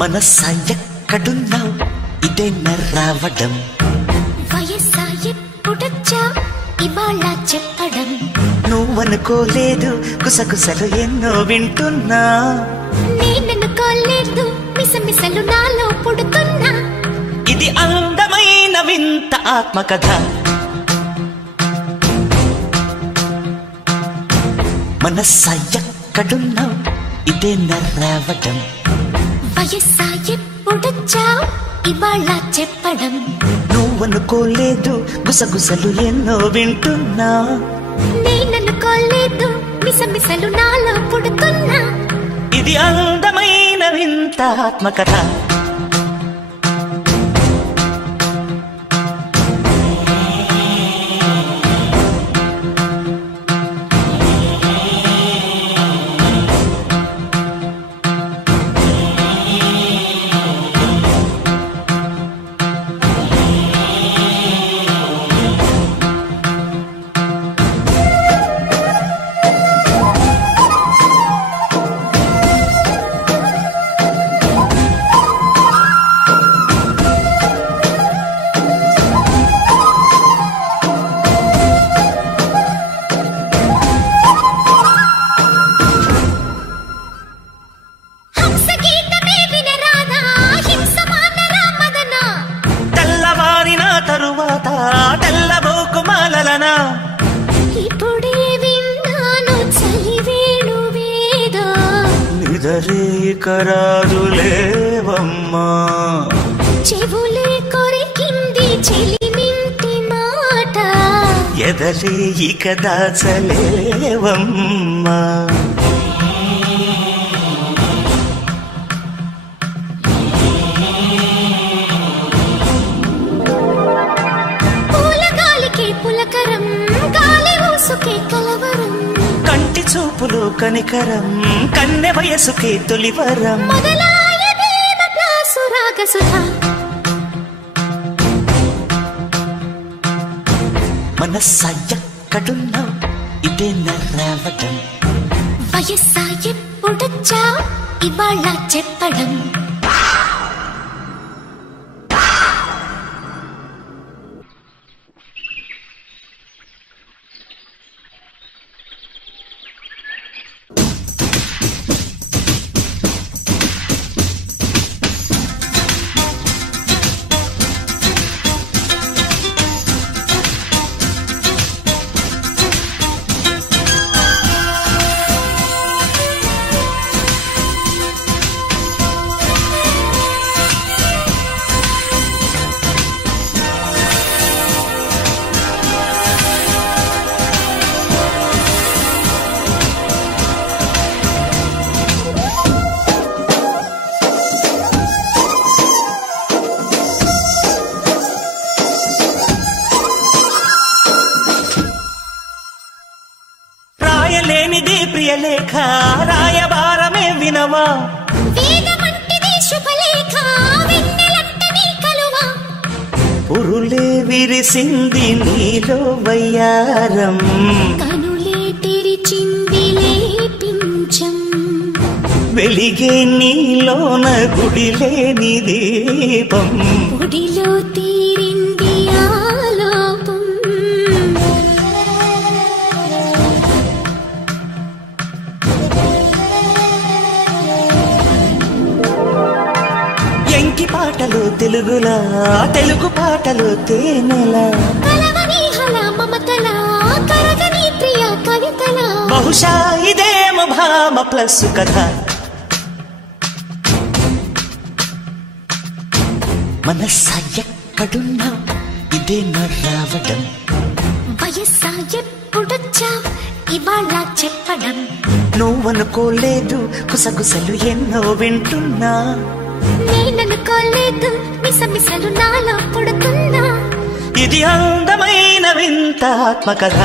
మనసా ఎక్కడున్నావు ఇదే రావడం వయస్సా ఎప్పుడొచ్చా ఇవాళ చెప్పడం నువ్వనుకోలేదు గుసగుసలు ఎన్నో వింటున్నా నేననుకోలేదు మిసమిసలు నాలో పుడుతున్నా ఇది అందమైన వింత ఆత్మకథ మనసా ఎక్కడున్నావు ఇదే రావడం వయస్సా ఎప్పుడొచ్చా ఇవాళ చెప్పడం నువ్వనుకోలేదు గుసగుసలు ఎన్నో వింటున్నా నేననుకోలేదు మిసమిసలు నాలో పుడుతున్నా ఇది అందమైన వింత ఆత్మకథ ఇప్పుడే విన్నాను చలివేణు వేదా నిదరేకరాదులేవమ్మా చెవులే కొరికింది చెలిమింటి మాట ఎదలే ఇక దాచలేవమ్మా కంటి చూపులు కనికరం కన్నె వయసుకే తొలివరం మనసా ఎక్కడున్నావు ఇదే రావడం వయస్సా ఎప్పుడొచ్చా ఇవాళ చెప్పడం రాయలేనిది ప్రియలేఖ రాయబారమే వినవా పురులే విరిసింది నీలో వయ్యారం కనులే తెరిచిందిలే పించం వెలిగే నీలోన గుడిలేని దీపం గుడిలో తీరింది ఆలోపం ఎంకి పాటలు తెలుగులా తెలుగు పాటలు తేనెలా మమతలా కరగని ప్రియ కవితలా బహుశా ఇదేమో భామ ప్లస్ కథ మనసా ఎక్కడున్నావు ఇదే రావడం వయస్సా ఎప్పుడొచ్చా ఇవాళ చెప్పడం నువ్వనుకోలేదు గుసగుసలు ఎన్నో వింటున్నా నేననుకోలేదు మిసమిసలు నాలో పుడుతున్నా ఇది అందమైన వింత ఆత్మకథ